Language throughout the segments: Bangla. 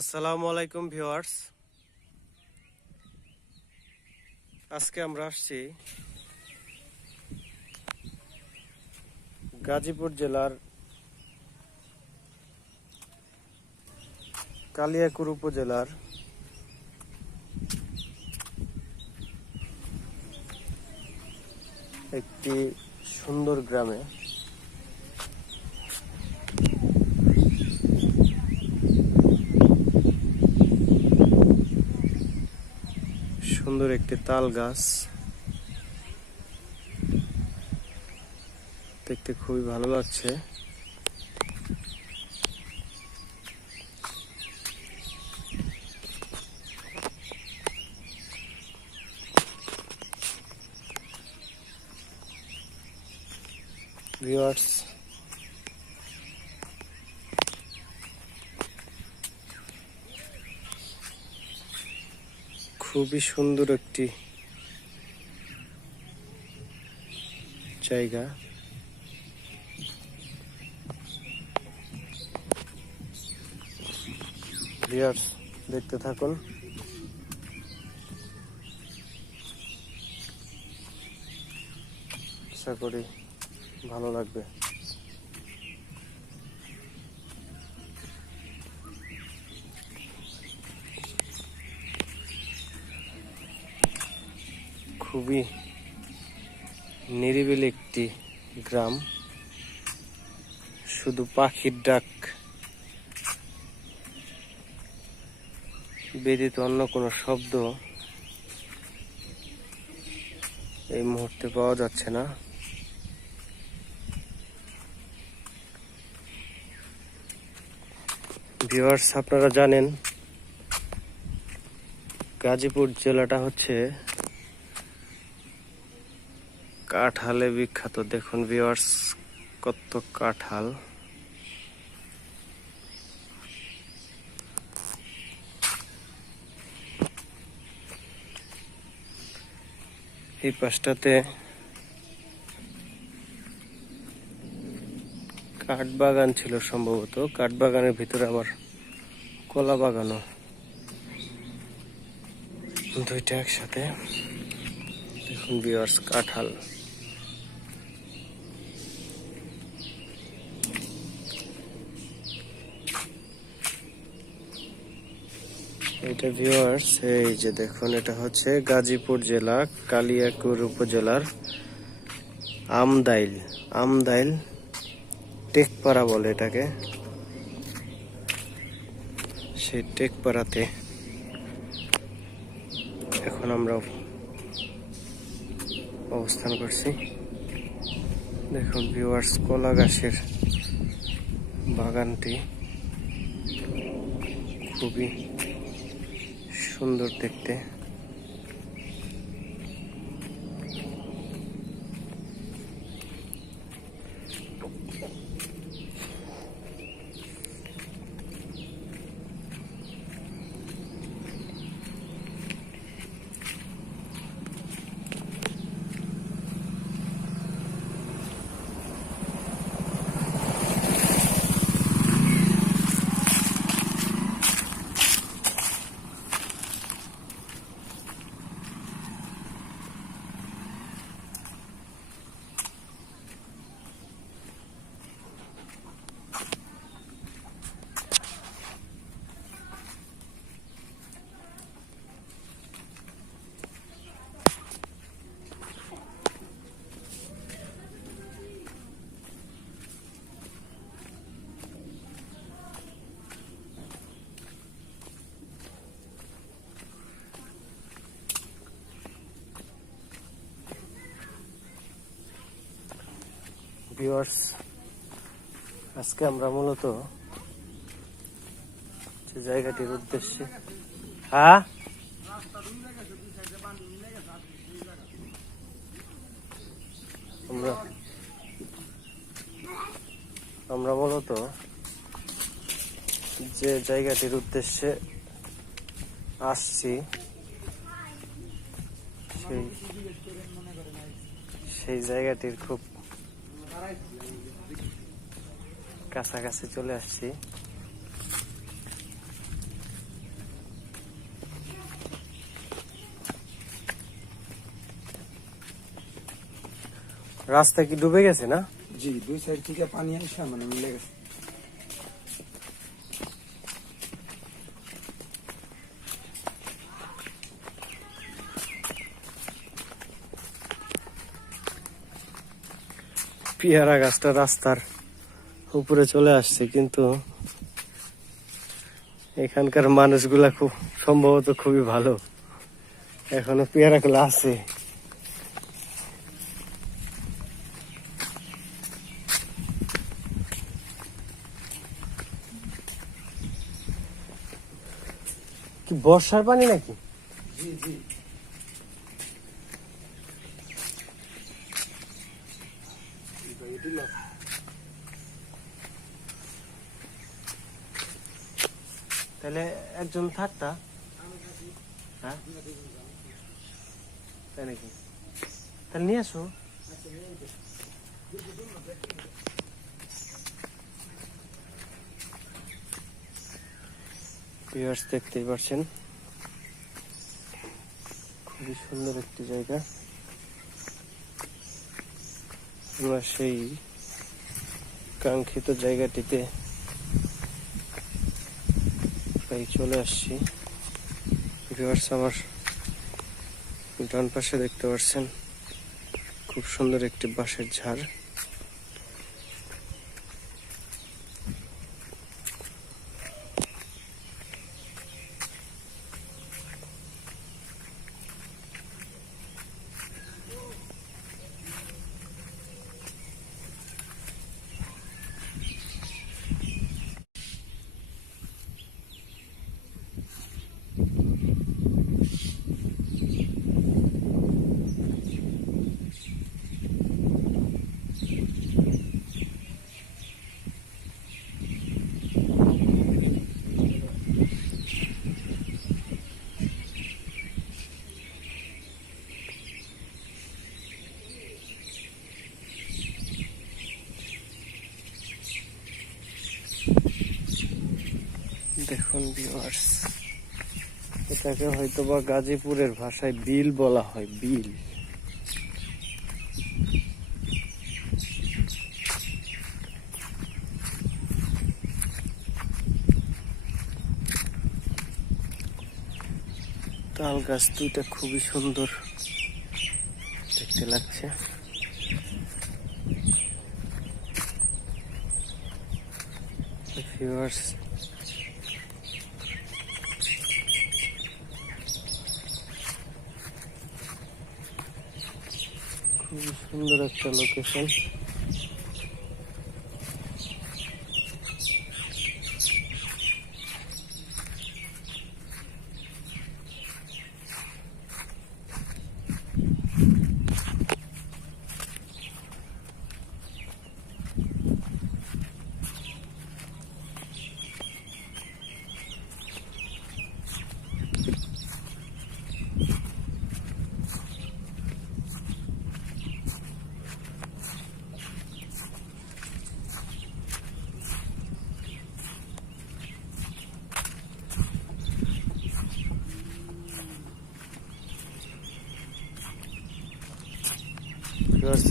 আসসালামু আলাইকুম ভিউয়ার্স। আজকে আমরা আসছি গাজীপুর জেলার কালিয়াকুর উপজেলার একটি সুন্দর গ্রামে। সুন্দর একটি তাল গাছ। দেখতে খুবই ভালো লাগছে। ভিউয়ার্স খুবই সুন্দর একটি জায়গা। দেখতে থাকুন। আশা করি ভালো লাগবে। খুবই নিরিবিলি একটি গ্রাম। শুধু পাখির ডাক ব্যতীত অন্য কোনো শব্দ এই মুহূর্তে পাওয়া যাচ্ছে না। ভিউয়ার্স, আপনারা জানেন গাজীপুর জেলাটা হচ্ছে কাঁঠালে বিখ্যাত। দেখুন ভিউয়ার্স কত কাঁঠাল। এই পাশটাতে কাঠ বাগান ছিল সম্ভবত। কাঠ বাগানের ভিতরে আবার কলা বাগানও। দুইটা একসাথে। দেখুন ভিউয়ার্স কাঁঠাল। এটা ভিউয়ার্স এই যে দেখুন, এটা হচ্ছে গাজীপুর জেলা, কালিয়াকুর উপজেলার আমদাইল আমদাইল টেকপাড়া বলে এটাকে। সেই টেকপাড়াতে। এখন আমরা অবস্থান করছি। দেখুন ভিউয়ার্স কলা গাছের বাগানটি খুবই সুন্দর দেখতে। ভিউয়ার্স আজকে আমরা মূলত যে জায়গাটির উদ্দেশ্যে হ্যাঁ? আমরা আমরা মূলত যে জায়গাটির উদ্দেশ্যে আসছি, সেই সেই জায়গাটির খুব কাছাকাছি চলে আসছি। রাস্তা কি ডুবে গেছে না? জি, দুই সাইড থেকে পানি আসে মানে মিলে গেছে। পেয়ারা গাছটা রাস্তার উপরে চলে আসছে, কিন্তু এখানকার মানুষগুলা খুব সম্ভবত খুবই ভালো। এখনও পেয়ারাগুলো আছে। কি বর্ষার পানি নাকি? জি জি। তাহলে একজন থাকতা হ্যাঁ? তাই নাকি? তাহলে নিয়ে আসো। দেখতেই পারছেন। খুবই সুন্দর একটি জায়গা। আমরা সেই কাঙ্ক্ষিত জায়গাটিতে তাই চলে আসছি। ভিউয়ার্স আমার ডান পাশে দেখতে পাচ্ছেন, খুব সুন্দর একটি বাঁশের ঝাড়। দেখুন ভিউয়ার্স এটাকে হয়তো বা গাজীপুরের ভাষায় বিল বলা হয়, বিল। তাল গাছ দুইটা খুবই সুন্দর দেখতে লাগছে। ভিউয়ার্স সুন্দর একটা লোকেশন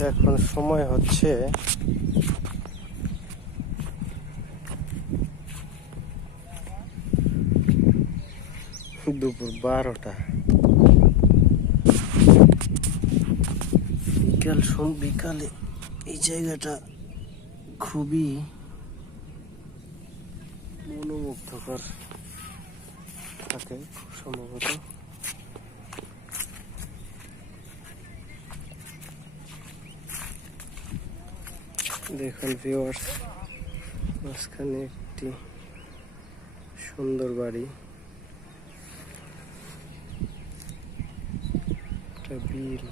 এখন সময় হচ্ছে দুপুর বারোটা। বিকাল সোম, বিকালে এই জায়গাটা খুবই মনোমুগ্ধকর থাকে খুব সম্ভবত। দেখুন ভিউয়ার্স মাঝখানে একটি সুন্দর বাড়ি। একটা বিল।